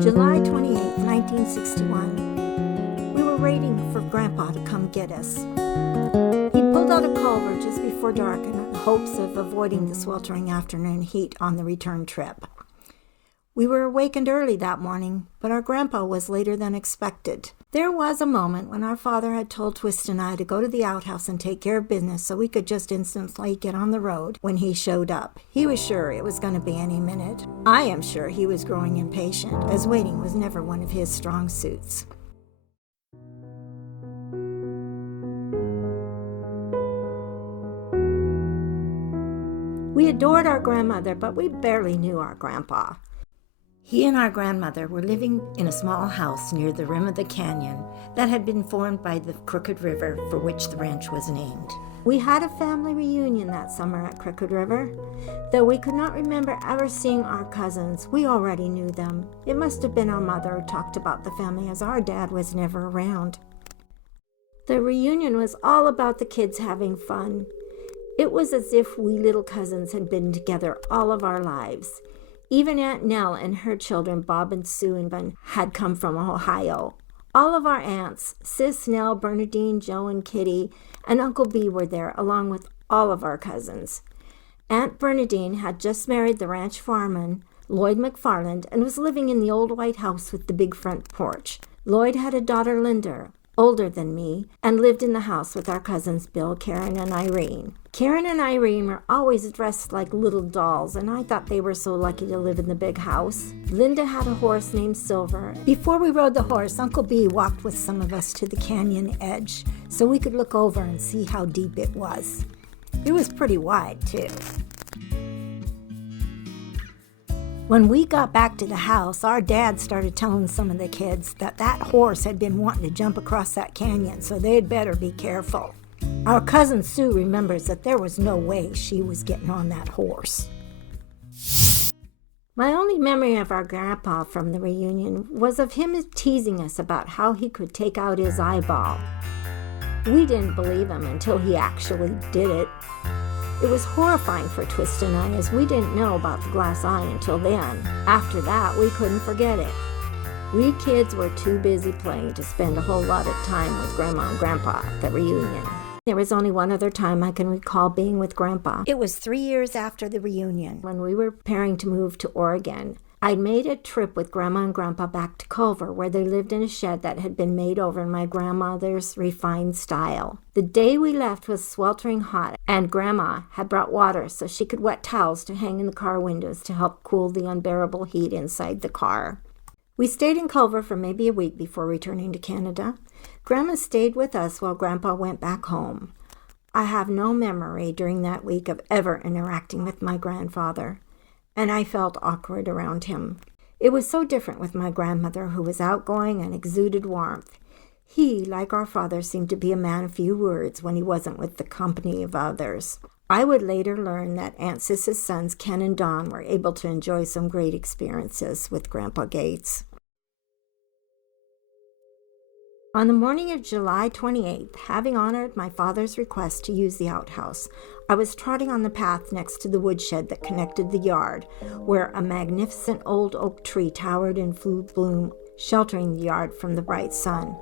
July 28, 1961. We were waiting for Grandpa to come get us. He pulled out of Culver just before dark in hopes of avoiding the sweltering afternoon heat on the return trip. We were awakened early that morning, but our Grandpa was later than expected. There was a moment when our father had told Twist and I to go to the outhouse and take care of business so we could just instantly get on the road when he showed up. He was sure it was going to be any minute. I am sure he was growing impatient, as waiting was never one of his strong suits. We adored our grandmother, but we barely knew our Grandpa. He and our grandmother were living in a small house near the rim of the canyon that had been formed by the Crooked River for which the ranch was named. We had a family reunion that summer at Crooked River. Though we could not remember ever seeing our cousins, we already knew them. It must have been our mother who talked about the family, as our dad was never around. The reunion was all about the kids having fun. It was as if we little cousins had been together all of our lives. Even Aunt Nell and her children, Bob and Sue and Ben, had come from Ohio. All of our aunts, Sis, Nell, Bernadine, Joe, and Kitty, and Uncle B were there, along with all of our cousins. Aunt Bernadine had just married the ranch foreman, Lloyd McFarland, and was living in the old white house with the big front porch. Lloyd had a daughter, Linda, older than me, and lived in the house with our cousins Bill, Karen, and Irene. Karen and Irene were always dressed like little dolls, and I thought they were so lucky to live in the big house. Linda had a horse named Silver. Before we rode the horse, Uncle B walked with some of us to the canyon edge so we could look over and see how deep it was. It was pretty wide, too. When we got back to the house, our dad started telling some of the kids that horse had been wanting to jump across that canyon, so they'd better be careful. Our cousin Sue remembers that there was no way she was getting on that horse. My only memory of our Grandpa from the reunion was of him teasing us about how he could take out his eyeball. We didn't believe him until he actually did it. It was horrifying for Twist and I, as we didn't know about the glass eye until then. After that, we couldn't forget it. We kids were too busy playing to spend a whole lot of time with Grandma and Grandpa at the reunion. There was only one other time I can recall being with Grandpa. It was 3 years after the reunion, when we were preparing to move to Oregon. I'd made a trip with Grandma and Grandpa back to Culver, where they lived in a shed that had been made over in my grandmother's refined style. The day we left was sweltering hot, and Grandma had brought water so she could wet towels to hang in the car windows to help cool the unbearable heat inside the car. We stayed in Culver for maybe a week before returning to Canada. Grandma stayed with us while Grandpa went back home. I have no memory during that week of ever interacting with my grandfather, and I felt awkward around him. It was so different with my grandmother, who was outgoing and exuded warmth. He, like our father, seemed to be a man of few words when he wasn't with the company of others. I would later learn that Aunt Sis's sons, Ken and Don, were able to enjoy some great experiences with Grandpa Gates. On the morning of July 28th, having honored my father's request to use the outhouse, I was trotting on the path next to the woodshed that connected the yard, where a magnificent old oak tree towered in full bloom, sheltering the yard from the bright sun.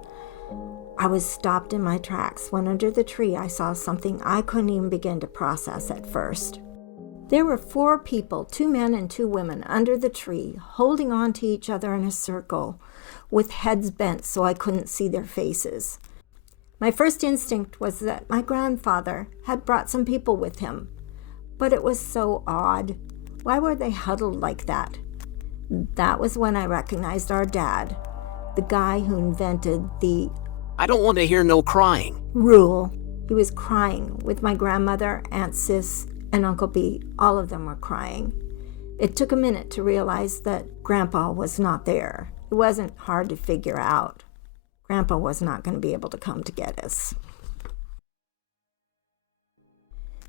I was stopped in my tracks when under the tree I saw something I couldn't even begin to process at first. There were 4 people, 2 men and 2 women, under the tree, holding on to each other in a circle, with heads bent so I couldn't see their faces. My first instinct was that my grandfather had brought some people with him, but it was so odd. Why were they huddled like that? That was when I recognized our dad, the guy who invented the "I don't want to hear no crying" rule. He was crying with my grandmother, Aunt Sis, and Uncle B. All of them were crying. It took a minute to realize that Grandpa was not there. It wasn't hard to figure out. Grandpa was not going to be able to come to get us.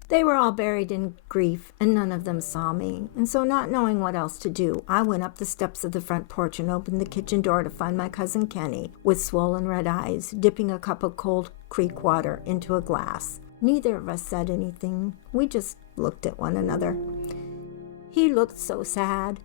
They were all buried in grief, and none of them saw me. And so, not knowing what else to do, I went up the steps of the front porch and opened the kitchen door to find my cousin Kenny, with swollen red eyes, dipping a cup of cold creek water into a glass. Neither of us said anything. We just looked at one another. He looked so sad.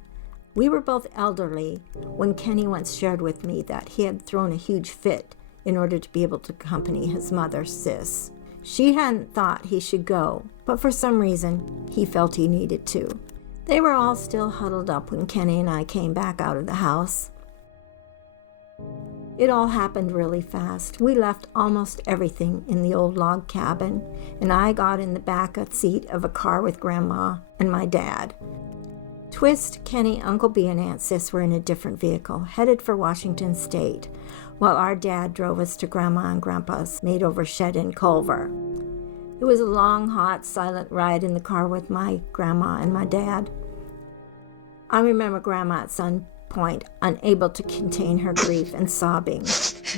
We were both elderly when Kenny once shared with me that he had thrown a huge fit in order to be able to accompany his mother, Sis. She hadn't thought he should go, but for some reason, he felt he needed to. They were all still huddled up when Kenny and I came back out of the house. It all happened really fast. We left almost everything in the old log cabin, and I got in the back seat of a car with Grandma and my dad. Twist, Kenny, Uncle B, and Aunt Sis were in a different vehicle, headed for Washington State, while our dad drove us to Grandma and Grandpa's made-over shed in Culver. It was a long, hot, silent ride in the car with my Grandma and my dad. I remember Grandma at some point unable to contain her grief and sobbing.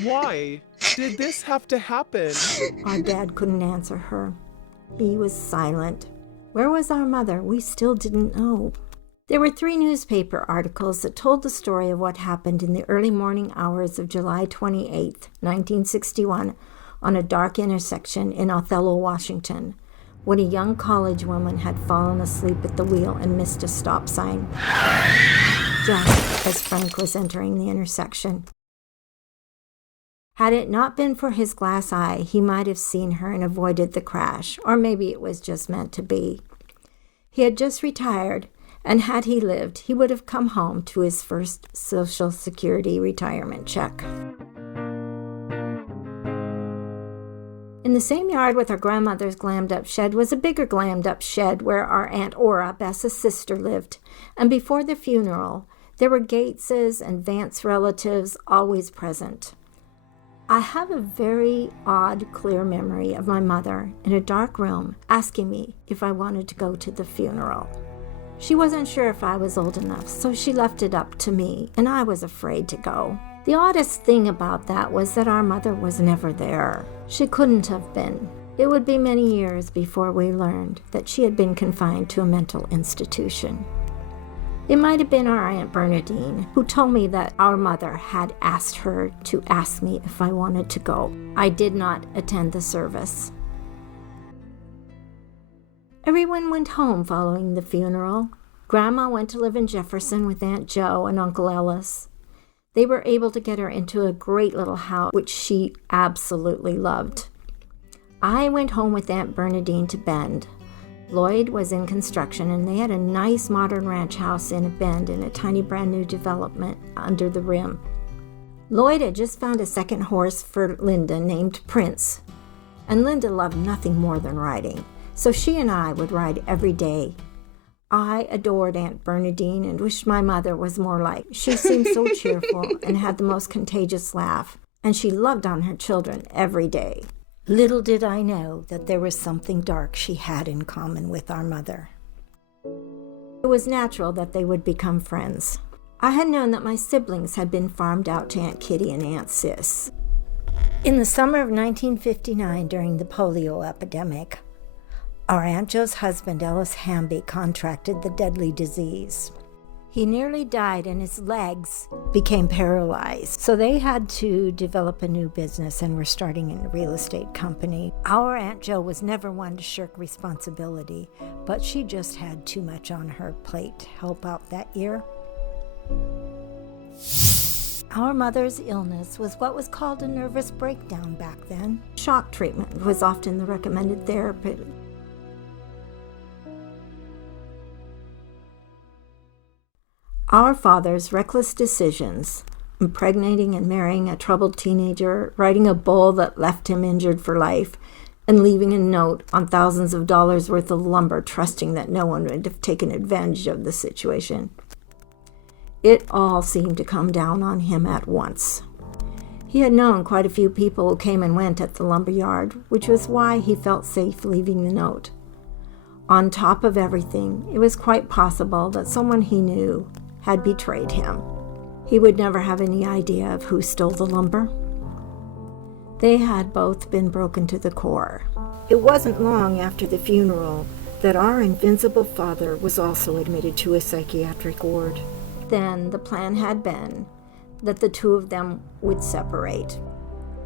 Why did this have to happen? Our dad couldn't answer her. He was silent. Where was our mother? We still didn't know. There were 3 newspaper articles that told the story of what happened in the early morning hours of July 28, 1961, on a dark intersection in Othello, Washington, when a young college woman had fallen asleep at the wheel and missed a stop sign, just as Frank was entering the intersection. Had it not been for his glass eye, he might have seen her and avoided the crash, or maybe it was just meant to be. He had just retired, and had he lived, he would have come home to his first Social Security retirement check. In the same yard with our grandmother's glammed-up shed was a bigger glammed-up shed where our Aunt Ora, Bess's sister, lived, and before the funeral, there were Gateses and Vance relatives always present. I have a very odd, clear memory of my mother in a dark room asking me if I wanted to go to the funeral. She wasn't sure if I was old enough, so she left it up to me, and I was afraid to go. The oddest thing about that was that our mother was never there. She couldn't have been. It would be many years before we learned that she had been confined to a mental institution. It might have been our Aunt Bernadine who told me that our mother had asked her to ask me if I wanted to go. I did not attend the service. Everyone went home following the funeral. Grandma went to live in Jefferson with Aunt Jo and Uncle Ellis. They were able to get her into a great little house, which she absolutely loved. I went home with Aunt Bernadine to Bend. Lloyd was in construction, and they had a nice modern ranch house in Bend in a tiny brand new development under the rim. Lloyd had just found a second horse for Linda named Prince, and Linda loved nothing more than riding, so she and I would ride every day. I adored Aunt Bernadine and wished my mother was more like. She seemed so cheerful and had the most contagious laugh, and she loved on her children every day. Little did I know that there was something dark she had in common with our mother. It was natural that they would become friends. I had known that my siblings had been farmed out to Aunt Kitty and Aunt Sis. In the summer of 1959, during the polio epidemic, our Aunt Jo's husband, Ellis Hamby, contracted the deadly disease. He nearly died and his legs became paralyzed, so they had to develop a new business and were starting a real estate company. Our Aunt Jo was never one to shirk responsibility, but she just had too much on her plate to help out that year. Our mother's illness was what was called a nervous breakdown back then. Shock treatment was often the recommended therapy. Our father's reckless decisions, impregnating and marrying a troubled teenager, writing a bull that left him injured for life, and leaving a note on thousands of dollars worth of lumber, trusting that no one would have taken advantage of the situation. It all seemed to come down on him at once. He had known quite a few people who came and went at the lumber yard, which was why he felt safe leaving the note. On top of everything, it was quite possible that someone he knew had betrayed him. He would never have any idea of who stole the lumber. They had both been broken to the core. It wasn't long after the funeral that our invincible father was also admitted to a psychiatric ward. Then the plan had been that the two of them would separate.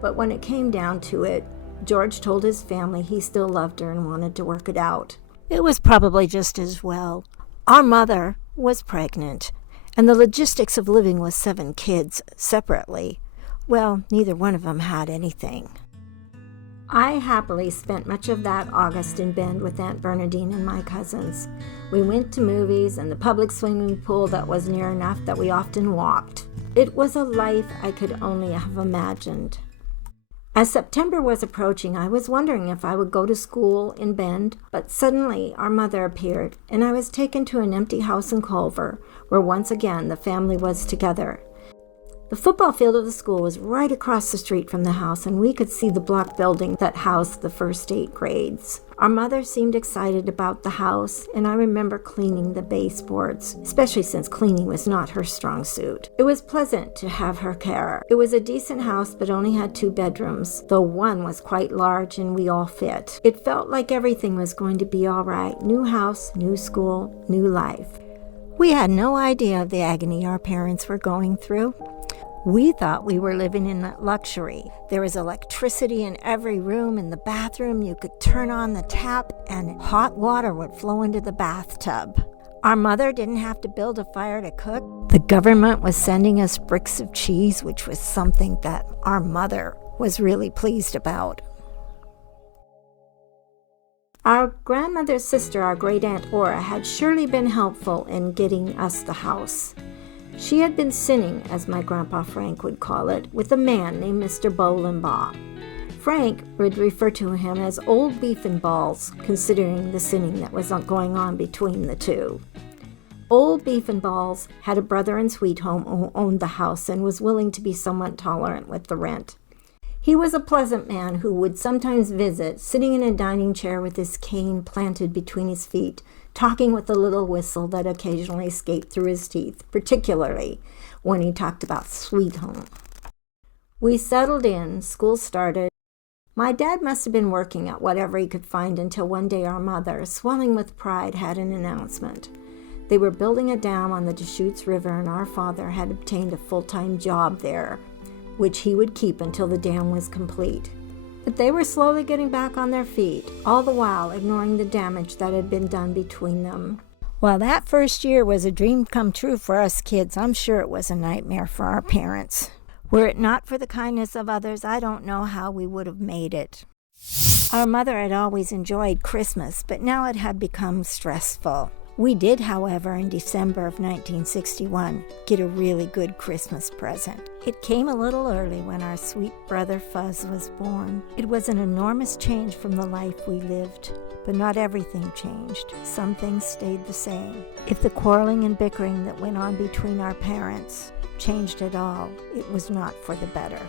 But when it came down to it, George told his family he still loved her and wanted to work it out. It was probably just as well. Our mother was pregnant, And the logistics of living with 7 kids separately, well, neither one of them had anything. I happily spent much of that August in Bend with Aunt Bernadine and my cousins. We went to movies and the public swimming pool that was near enough that we often walked. It was a life I could only have imagined. As September was approaching, I was wondering if I would go to school in Bend, but suddenly our mother appeared, and I was taken to an empty house in Culver, where once again the family was together. The football field of the school was right across the street from the house, and we could see the block building that housed the first 8 grades. Our mother seemed excited about the house, and I remember cleaning the baseboards, especially since cleaning was not her strong suit. It was pleasant to have her care. It was a decent house, but only had 2 bedrooms, though one was quite large and we all fit. It felt like everything was going to be all right. New house, new school, new life. We had no idea of the agony our parents were going through. We thought we were living in luxury. There was electricity in every room. In the bathroom, you could turn on the tap and hot water would flow into the bathtub. Our mother didn't have to build a fire to cook. The government was sending us bricks of cheese, which was something that our mother was really pleased about. Our grandmother's sister, our great aunt Ora, had surely been helpful in getting us the house. She had been sinning, as my grandpa Frank would call it, with a man named Mr. Bolenbaugh. Frank would refer to him as Old Beef and Balls, considering the sinning that was going on between the two. Old Beef and Balls had a brother in Sweet Home who owned the house and was willing to be somewhat tolerant with the rent. He was a pleasant man who would sometimes visit, sitting in a dining chair with his cane planted between his feet, talking with a little whistle that occasionally escaped through his teeth, particularly when he talked about Sweet Home. We settled in, school started. My dad must have been working at whatever he could find until one day our mother, swelling with pride, had an announcement. They were building a dam on the Deschutes River, and our father had obtained a full-time job there, which he would keep until the dam was complete. But they were slowly getting back on their feet, all the while ignoring the damage that had been done between them. While that first year was a dream come true for us kids, I'm sure it was a nightmare for our parents. Were it not for the kindness of others, I don't know how we would have made it. Our mother had always enjoyed Christmas, but now it had become stressful. We did, however, in December of 1961, get a really good Christmas present. It came a little early when our sweet brother Fuzz was born. It was an enormous change from the life we lived, but not everything changed. Some things stayed the same. If the quarreling and bickering that went on between our parents changed at all, it was not for the better.